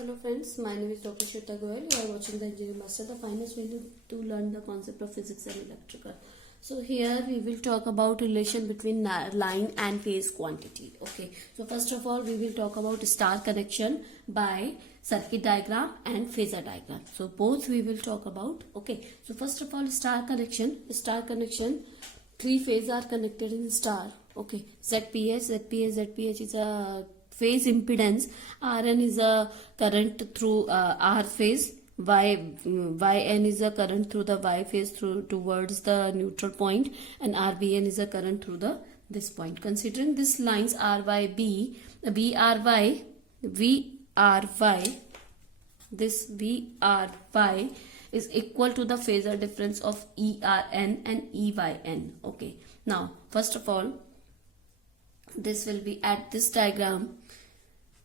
Hello friends, my name is Dr. Shweta Goyal. You are watching the Engineering Master, the finest way to learn the concept of physics and electrical. So here we will talk about relation between line and phase quantity. Okay, so first of all we will talk about star connection by circuit diagram and phasor diagram. So both we will talk about. Okay, so first of all star connection, three phases are connected in star. Okay, ZPH is a phase impedance, Rn is a current through R phase, Yn is a current through the Y phase through towards the neutral point, and Rbn is a current through the this point. Considering these lines RYB, VRY, this VRY is equal to the phasor difference of ERN and EYN. Okay, now first of all this will be at this diagram,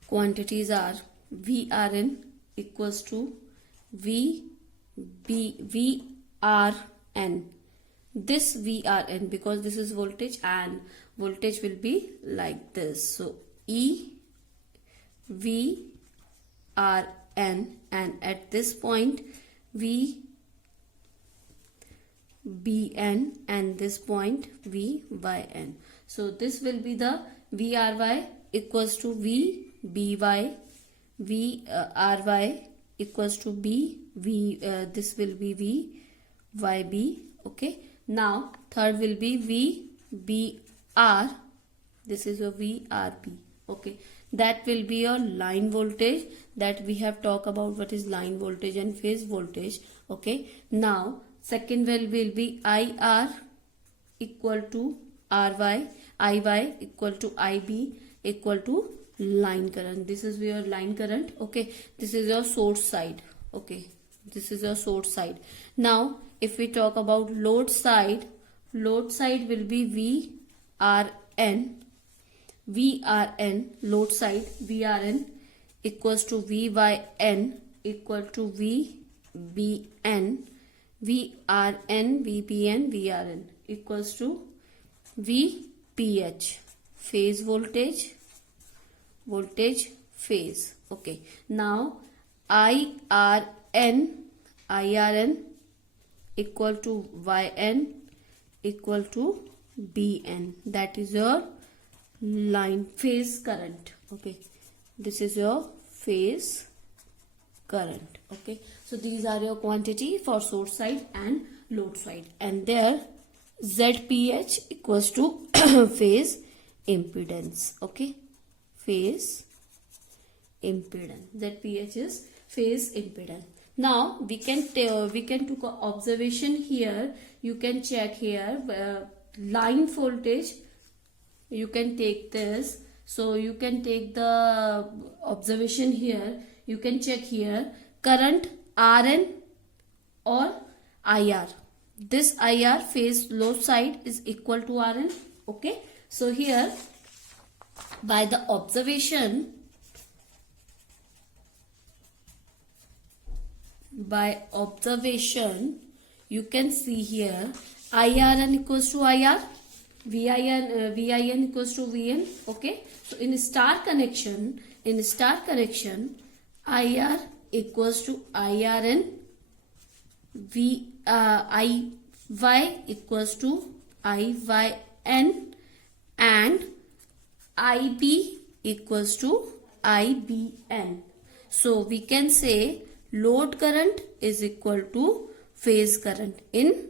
quantities are VRN equals to VRN. This VRN, because this is voltage and voltage will be like this. So VRN, and at this point VBN, and this point VYN. So this will be the VRY equals to VBY, VRY equals to this will be VYB. Okay, now third will be VBR, this is your VRB. Okay, that will be your line voltage, that we have talked about what is line voltage and phase voltage. Okay, now second will be IR equal to RY, IY equal to IB equal to line current. This is your line current. Okay, this is your source side. Okay, this is your source side. Now if we talk about load side will be VRN, load side VRN equals to VYN equal to VBN, VRN equals to VPH, phase voltage phase. Okay, now IRN equal to YN equal to BN, that is your line phase current. Okay, this is your phase current. Okay, so these are your quantity for source side and load side, and there ZPH equals to phase impedance. Okay, phase impedance, ZPH is phase impedance. Now we can took a observation here. You can check here line voltage. You can take this. So you can take the observation here. You can check here current RN or IR. This IR phase load side is equal to RN. Okay, so here by the observation, you can see here IRN equals to IR, VIN equals to VN. Okay, so in star connection IR equals to IRN, IY equals to IYN, and IB equals to IBN. So we can say load current is equal to phase current in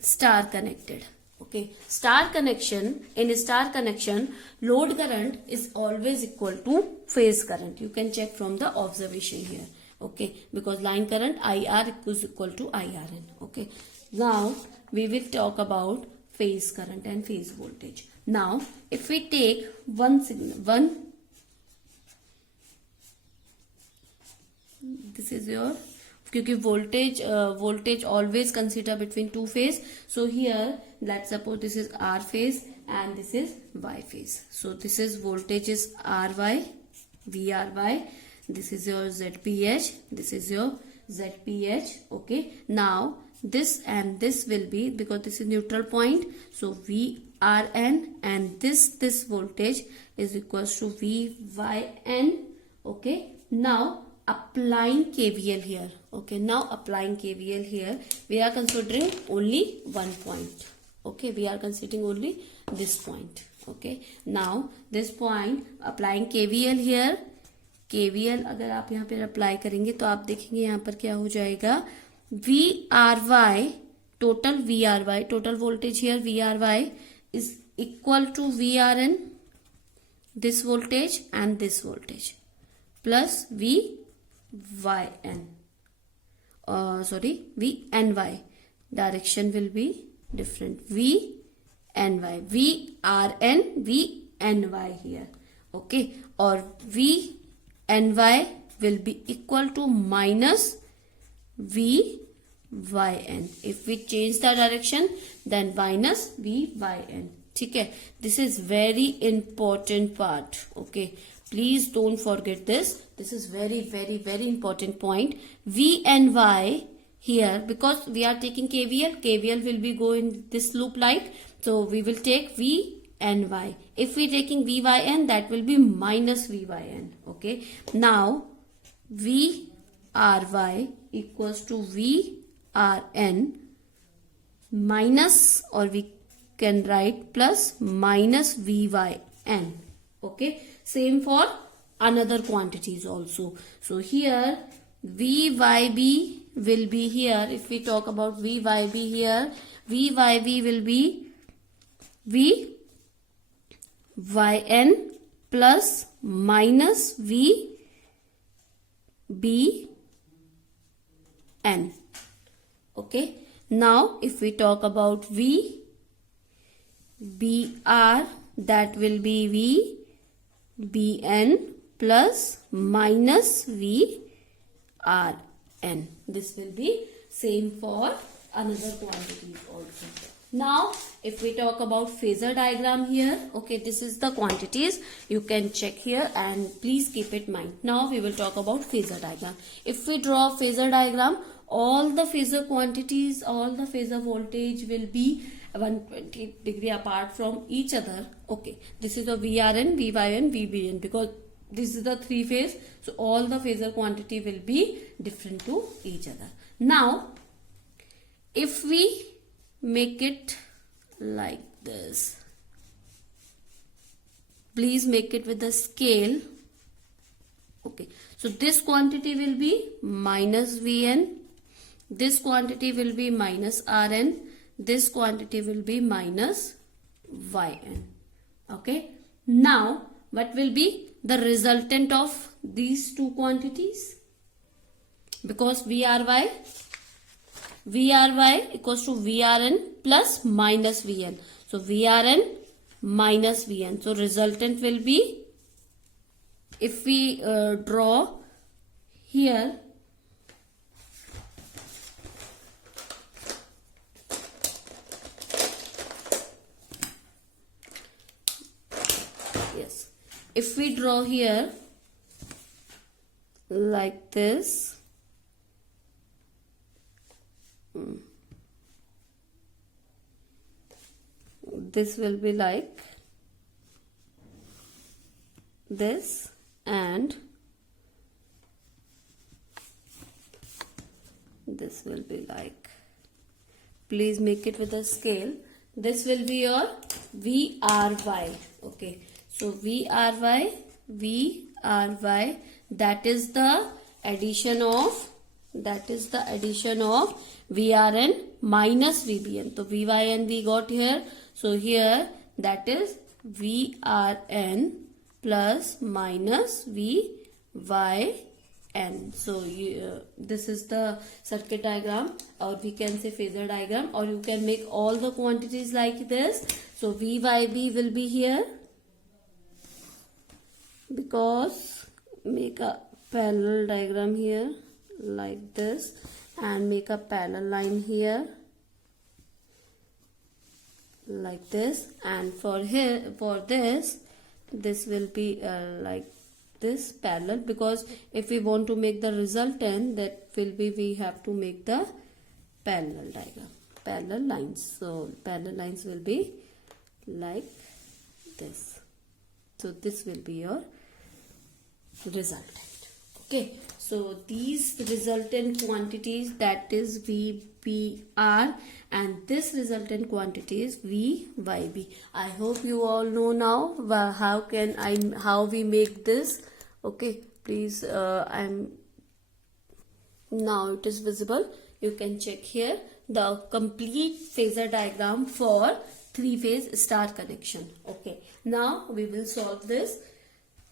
star connected. Okay, in star connection load current is always equal to phase current. You can check from the observation here. Okay, because line current IR is equal to IRN. Okay, now we will talk about phase current and phase voltage. Now if we take this is your, क्योंकि voltage always consider between two phase. So here let's suppose this is R phase and this is Y phase. So this is voltage is RY, VRY. This is your ZPH. This is your ZPH. Okay, now this and this will be, because this is neutral point, so VRN, and this voltage is equals to VYN Okay, now applying KVL here. Okay, now applying KVL here, we are considering only one point. Okay, we are considering only this point. Okay, now this point, applying KVL here. KVL अगर आप यहाँ पे apply करेंगे तो आप देखेंगे यहाँ पर क्या हो जाएगा, VRY, total VRY, total voltage here VRY is equal to VRN, this voltage and this voltage, plus VYN. VNY. Direction will be different. VNY. VRN, VNY here. Okay. Or VNY will be equal to minus VYN. If we change the direction, then minus VYN. Okay. This is very important part. Okay. Please don't forget this. This is very, very, very important point. V and Y here, because we are taking KVL. KVL will be go in this loop like. So we will take V and Y. If we taking VYN, that will be minus VYN. Okay. Now VRY equals to VRN minus, or we can write plus minus VYN. Okay. Same for another quantities also. So here VYB will be here. If we talk about VYB here, VYB will be VYN plus minus VBN. Okay. Now if we talk about VBR, that will be VBN plus minus VRN. This will be same for another quantities also. Now if we talk about phasor diagram here, okay, this is the quantities. You can check here and please keep it in mind. Now we will talk about phasor diagram. If we draw a phasor diagram, all the phasor quantities, all the phasor voltage will be 120 degree apart from each other. Okay, this is a VRN, VYN, VBN, because this is the three phase. So all the phasor quantity will be different to each other. Now if we make it like this, please make it with the scale. Okay, so this quantity will be minus VN, this quantity will be minus RN, this quantity will be minus YN. Okay, now what will be the resultant of these two quantities? Because VRY equals to VRN plus minus VN. So VRN minus VN. So resultant will be, if we draw here, yes, if we draw here like this, this will be like this, and this will be like, please make it with a scale. This will be your VRY. Okay, so VRY, that is the addition of VRN minus VBN. So VYN we got here. So here that is VRN plus minus VYN. So this is the circuit diagram, or we can say phasor diagram, or you can make all the quantities like this. So VYB will be here, because make a parallel diagram here like this, and make a parallel line here like this, and for this will be like this parallel, because if we want to make the resultant, that will be, we have to make the parallel diagram, parallel lines. So parallel lines will be like this. So this will be your resultant. Okay, so these resultant quantities, that is VBR, and this resultant quantity is VYB. I hope you all know now how we make this. Okay, please, now it is visible. You can check here the complete phasor diagram for 3-phase star connection. Okay, now we will solve this.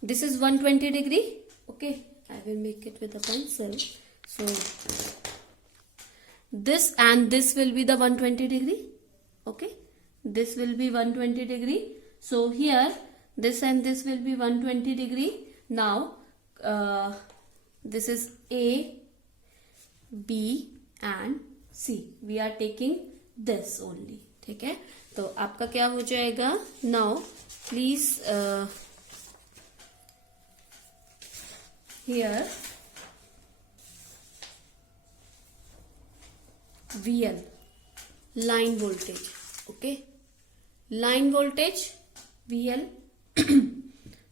This is 120 degree. Okay, I will make it with a pencil. So this and this will be the 120 degree. Okay, this will be 120 degree. So here this and this will be 120 degree. Now this is A, B and C. We are taking this only. ठीक है, तो आपका क्या हो जाएगा? Now please here VL, line voltage. Okay, line voltage VL.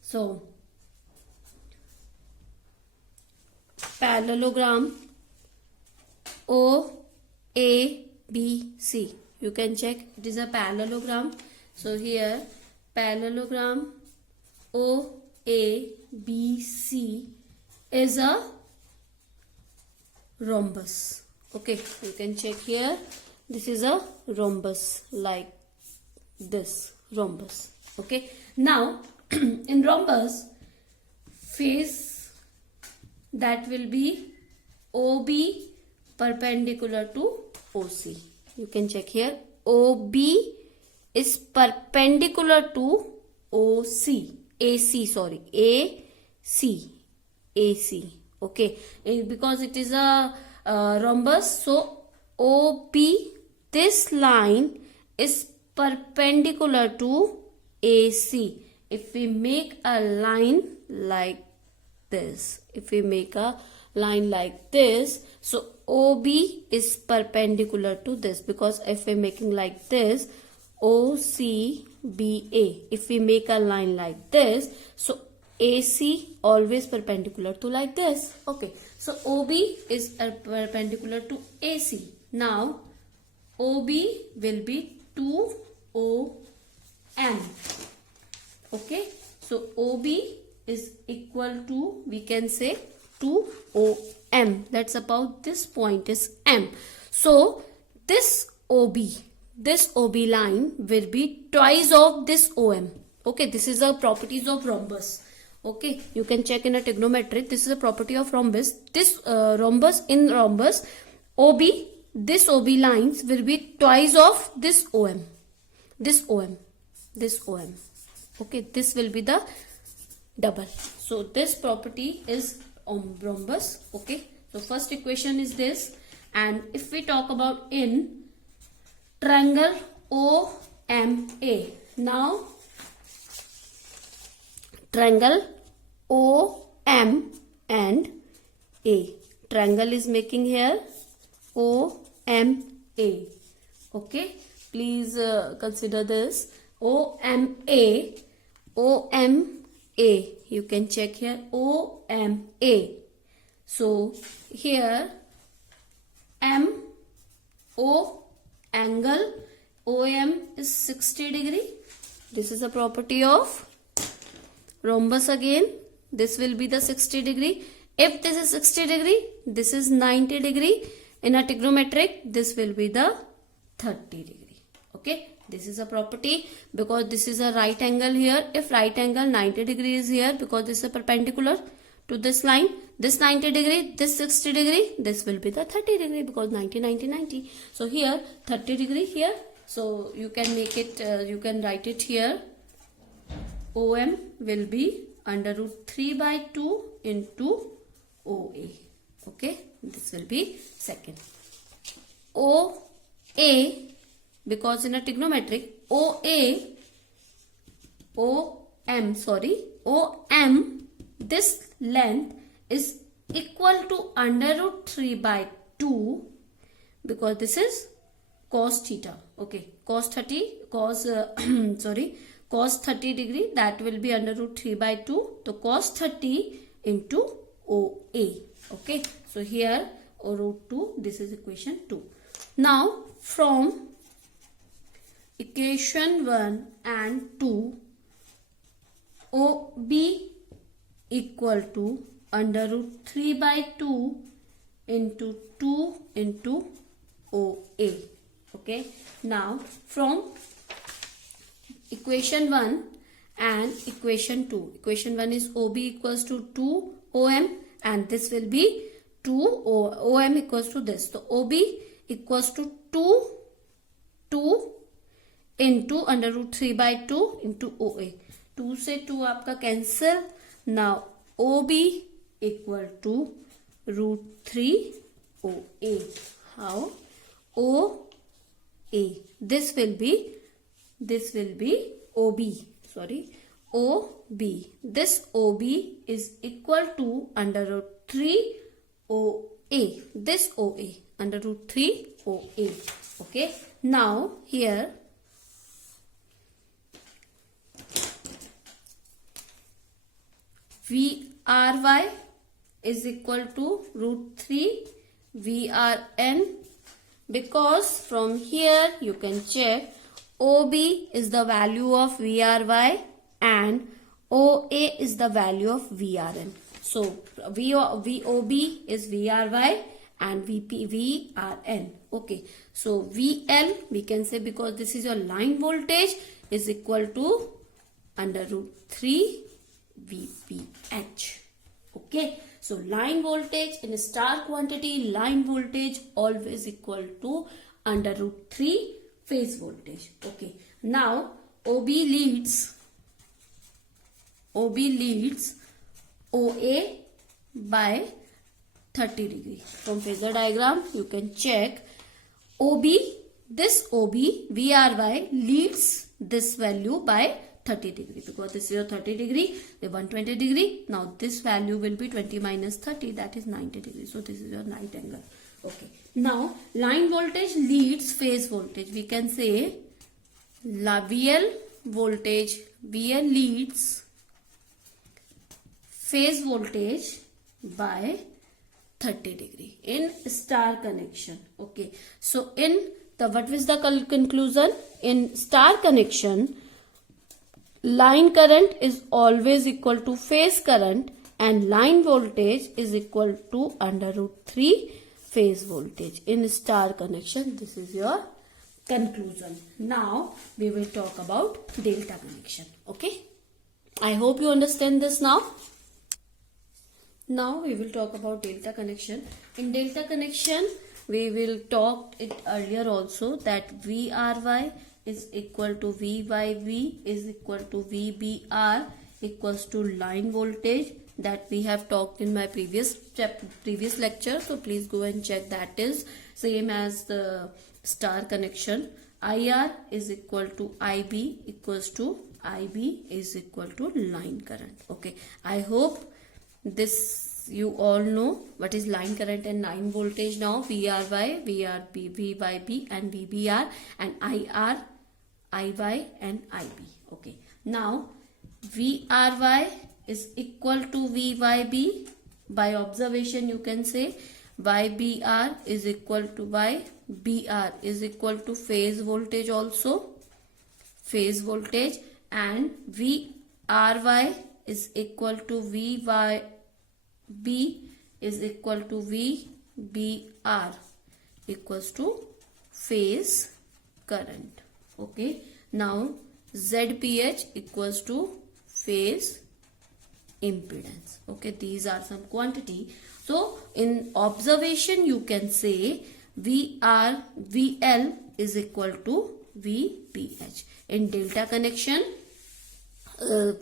So parallelogram O A B C. You can check, it is a parallelogram. So here parallelogram O A B C is a rhombus. Okay, you can check here. This is a rhombus, like this rhombus. Okay, now in rhombus, phase that will be OB perpendicular to OC. You can check here. OB is perpendicular to OC. AC, sorry. AC. Okay. Because it is a rhombus. So OB, this line is perpendicular to AC. If we make a line like this, so OB is perpendicular to this, because if we're making like this, OCBA, if we make a line like this, so AC always perpendicular to like this. Okay, so OB is perpendicular to AC. Now OB will be 2OM. Okay, so OB is equal to, we can say, 2OM. That's about this point is M. So this OB line will be twice of this OM. Okay, this is the properties of rhombus. Okay, you can check in a trigonometric. This is a property of rhombus. This rhombus, this OB lines will be twice of this OM. Okay, this will be the double. So this property is rhombus. Okay, so first equation is this, and if we talk about in triangle OMA, now triangle OM and A, triangle is making here OMA. Okay, please consider this OMA. You can check here OMA. So here MO angle OM is 60 degree. This is a property of rhombus again. This will be the 60 degree. If this is 60 degree, this is 90 degree. In a trigonometric, this will be the 30 degree. Okay, this is a property because this is a right angle here. If right angle 90 degree is here, because this is perpendicular to this line, this 90 degree, this 60 degree, this will be the 30 degree, because 90, 90, 90. So here 30 degree here. So you can make it, you can write it here. OM will be under root 3 by 2 into OA. Okay, this will be second. OA, because in a trigonometric, OM, this length is equal to under root 3 by 2, because this is cos theta. Okay, cos 30 degree, that will be under root 3 by 2. So cos 30 into OA. Okay, so here root 2, this is equation 2. Now from equation 1 and 2, OB equal to under root 3 by 2 into 2 into OA. Okay, now from equation 1 and equation 2, equation 1 is OB equals to 2 OM and this will be 2 OM equals to this. So OB equals to 2 into under root 3 by 2 into OA. 2 से 2 आपका cancel. Now OB equal to root 3 OA. How? OA. This will be OB. Sorry. OB. This OB is equal to under root 3 OA. This OA under root 3 OA. Okay. Now here VRY is equal to root 3 VRN, because from here you can check OB is the value of VRY and OA is the value of VRN. So VOB is VRY and VRN. Okay, so VL we can say, because this is your line voltage, is equal to under root 3 VPH. Okay, so line voltage in a star quantity, line voltage always equal to under root 3 phase voltage. Okay, now OB leads OA by 30 degree. From phasor diagram you can check OB, this OB VRY leads this value by 30 degree, because this is your 30 degree, the 120 degree. Now this value will be 20 minus 30, that is 90 degree. So this is your 90 angle. Okay. Now line voltage leads phase voltage. We can say VL voltage, VL leads phase voltage by 30 degree in star connection. Okay. So in the, what is the conclusion? In star connection, line current is always equal to phase current and line voltage is equal to under root 3 phase voltage in star connection. This is your conclusion. Now we will talk about delta connection. Okay, I hope you understand this now. Now we will talk about delta connection. In delta connection we will talk it earlier also, that VRY is equal to VYV is equal to VBR equals to line voltage, that we have talked in my previous lecture. So please go and check. That is same as the star connection. IR is equal to IB equals to IB is equal to line current. Okay, I hope this you all know what is line current and line voltage now. VRY, VRB, VYB and VBR, and IR, IY and IB. Okay, now VRY is equal to VYB. By observation you can say YBR is equal to YBR is equal to phase voltage, also phase voltage, and VRY is equal to VYB is equal to VBR equals to phase current. Okay, now ZPH equals to phase impedance. Okay, these are some quantity. So in observation you can say VL is equal to VPH. In delta connection,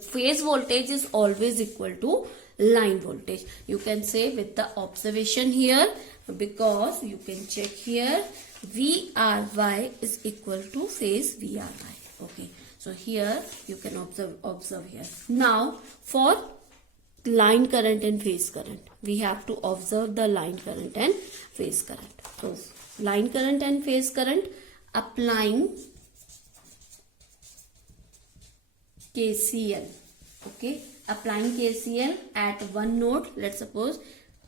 phase voltage is always equal to line voltage. You can say with the observation here, because you can check here VRY is equal to phase VRY. Okay, so here you can observe here. Now for line current and phase current, we have to observe the line current and phase current. So line current and phase current, applying KCL. Okay, applying KCL at one node. Let's suppose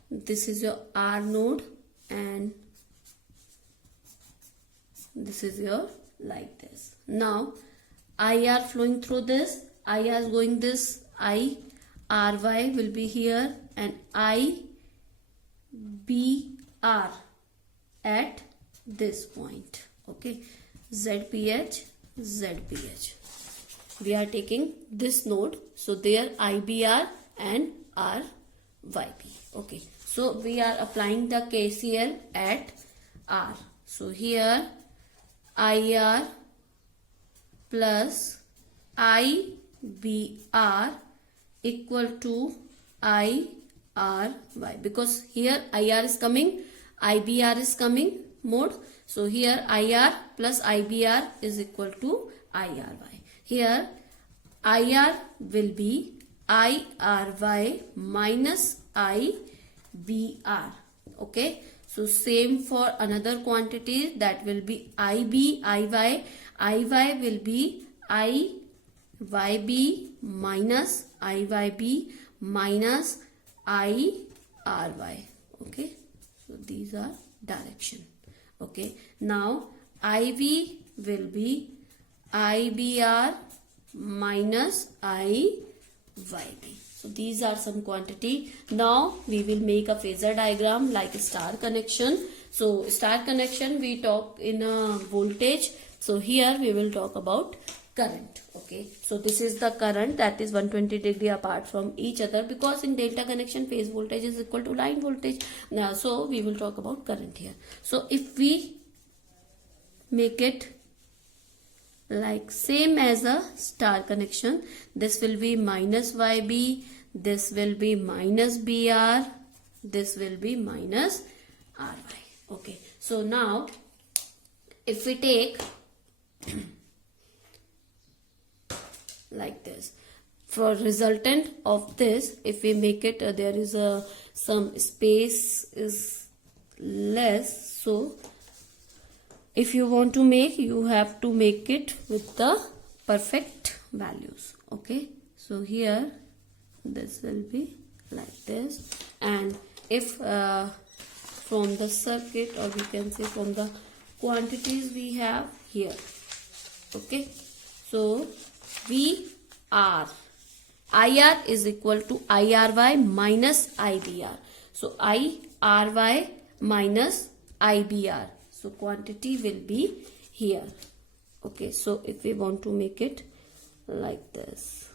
this is your R node and this is your like this. Now IR flowing through this, IR is going this, RY will be here and IBR at this point. Okay, ZPH, ZPH. We are taking this node, so there IBR and RYB. Okay, so we are applying the KCL at R. So here IR plus IBR equal to IRY, because here IR is coming, IBR is coming mode. So here IR plus IBR is equal to IRY. Here IR will be IRY minus IBR. Okay, so same for another quantity, that will be IB, IY. IY will be IYB minus IYB minus IRY. Okay, so these are direction. Okay, now IB will be IBR minus IYB. So these are some quantity. Now we will make a phasor diagram like a star connection. So star connection we talk in a voltage. So here we will talk about current. Okay, so this is the current that is 120 degree apart from each other, because in delta connection phase voltage is equal to line voltage. Now so we will talk about current here. So if we make it like same as a star connection, this will be minus YB, this will be minus BR, this will be minus RY. Okay, so now if we take like this, for resultant of this, if we make it there is a some space is less, so if you want to make, you have to make it with the perfect values. Okay, so here this will be like this, and if from the circuit, or we can say from the quantities we have here. Okay, so IR is equal to IRY minus IBR. So IRY minus IBR. So quantity will be here. Okay, so if we want to make it like this,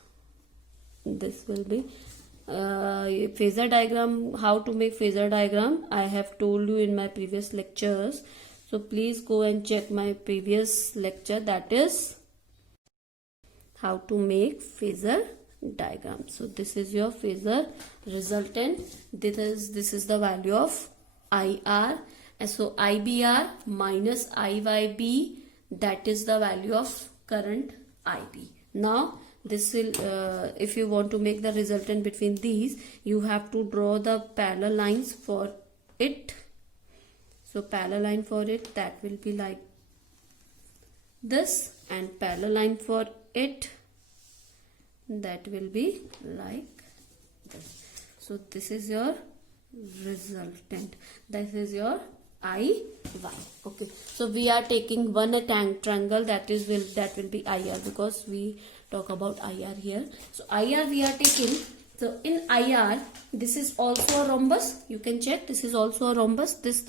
this will be phasor diagram. How to make phasor diagram I have told you in my previous lectures. So please go and check my previous lecture, that is how to make phasor diagram. So this is your phasor resultant. This is the value of IR. And so IBR minus IYB, that is the value of current IB. Now this will if you want to make the resultant between these, you have to draw the parallel lines for it. So parallel line for it, that will be like this, and parallel line for it, that will be like this. So this is your resultant, this is your IY. Okay, so we are taking one triangle, that will be IR, because we talk about IR here. So IR we are taking. So in IR, this is also a rhombus. You can check, this is also a rhombus. This.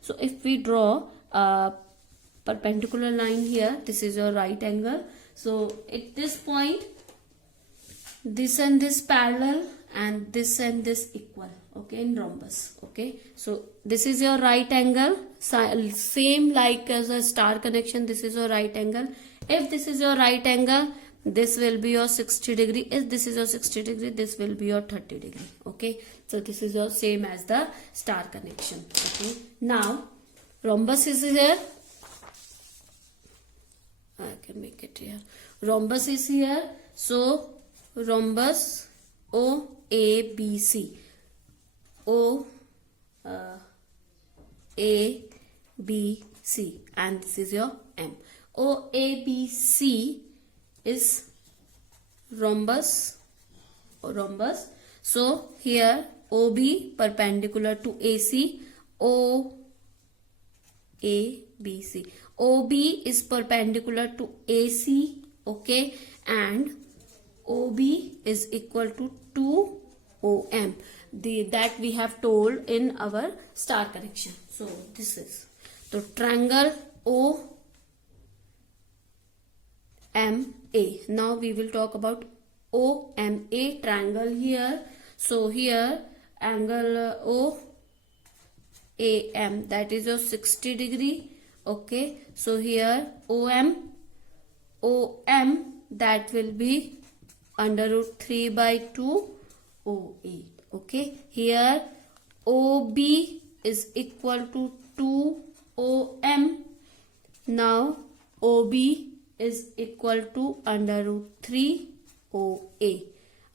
So if we draw a perpendicular line here, this is your right angle. So at this point, this and this parallel, and this equal. Okay, in rhombus. Okay, so this is your right angle, same like as a star connection. This is your right angle. If this is your right angle, this will be your 60 degree. If this is your 60 degree, this will be your 30 degree. Okay, so this is your same as the star connection. Okay, now rhombus is here. I can make it here. Rhombus is here. So rhombus OABC. OABC, and this is your M. OABC is rhombus rhombus. So here OB perpendicular to AC, ABC. OB is perpendicular to AC, okay, and OB is equal to 2 OM. That we have told in our star connection. So this is the triangle OMA. Now we will talk about OMA triangle here. So here angle OAM, that is your 60 degree. Okay, so here OM that will be under root 3 by 2 OA. Okay, here OB is equal to 2 OM. Now OB is equal to under root 3 OA.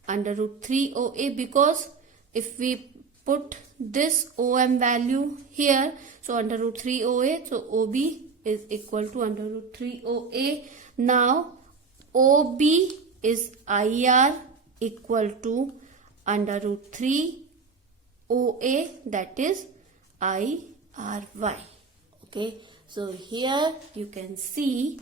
Under root 3 OA, because if we put this OM value here, so under root 3 OA, so OB is equal to under root 3 OA. Now OB is IR equal to under root 3 OA, that is IRY. Okay, so here you can see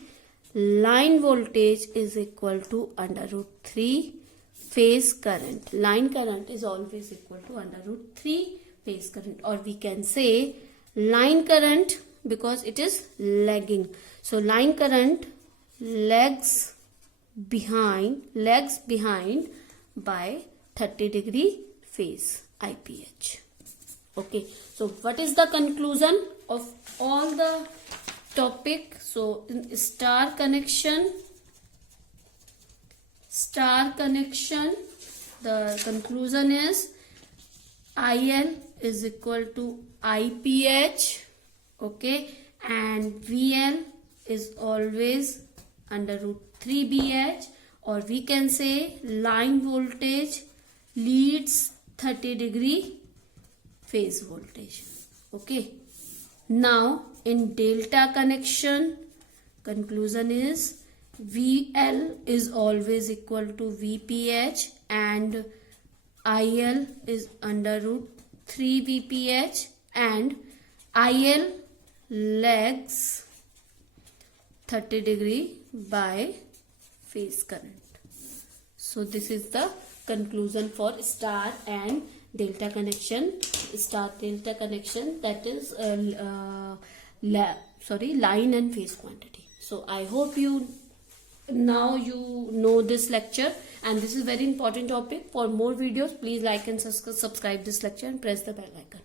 line voltage is equal to under root 3 phase current. Line current is always equal to under root 3 phase current, or we can say line current because it is lagging. So line current lags behind by 30 degree phase, IPH. Okay, so what is the conclusion of all the topic? So in star connection, the conclusion is IL is equal to IPH, okay, and VL is always under root 3 BH, or we can say line voltage leads 30 degree phase voltage. Okay, now in delta connection, conclusion is VL is always equal to VPH and IL is under root 3 VPH, and IL lags 30 degree by phase current. So this is the conclusion for star and delta connection. Star delta connection, that is line and phase quantity. So I hope now you know this lecture, and this is very important topic. For more videos, please like and subscribe this lecture and press the bell icon.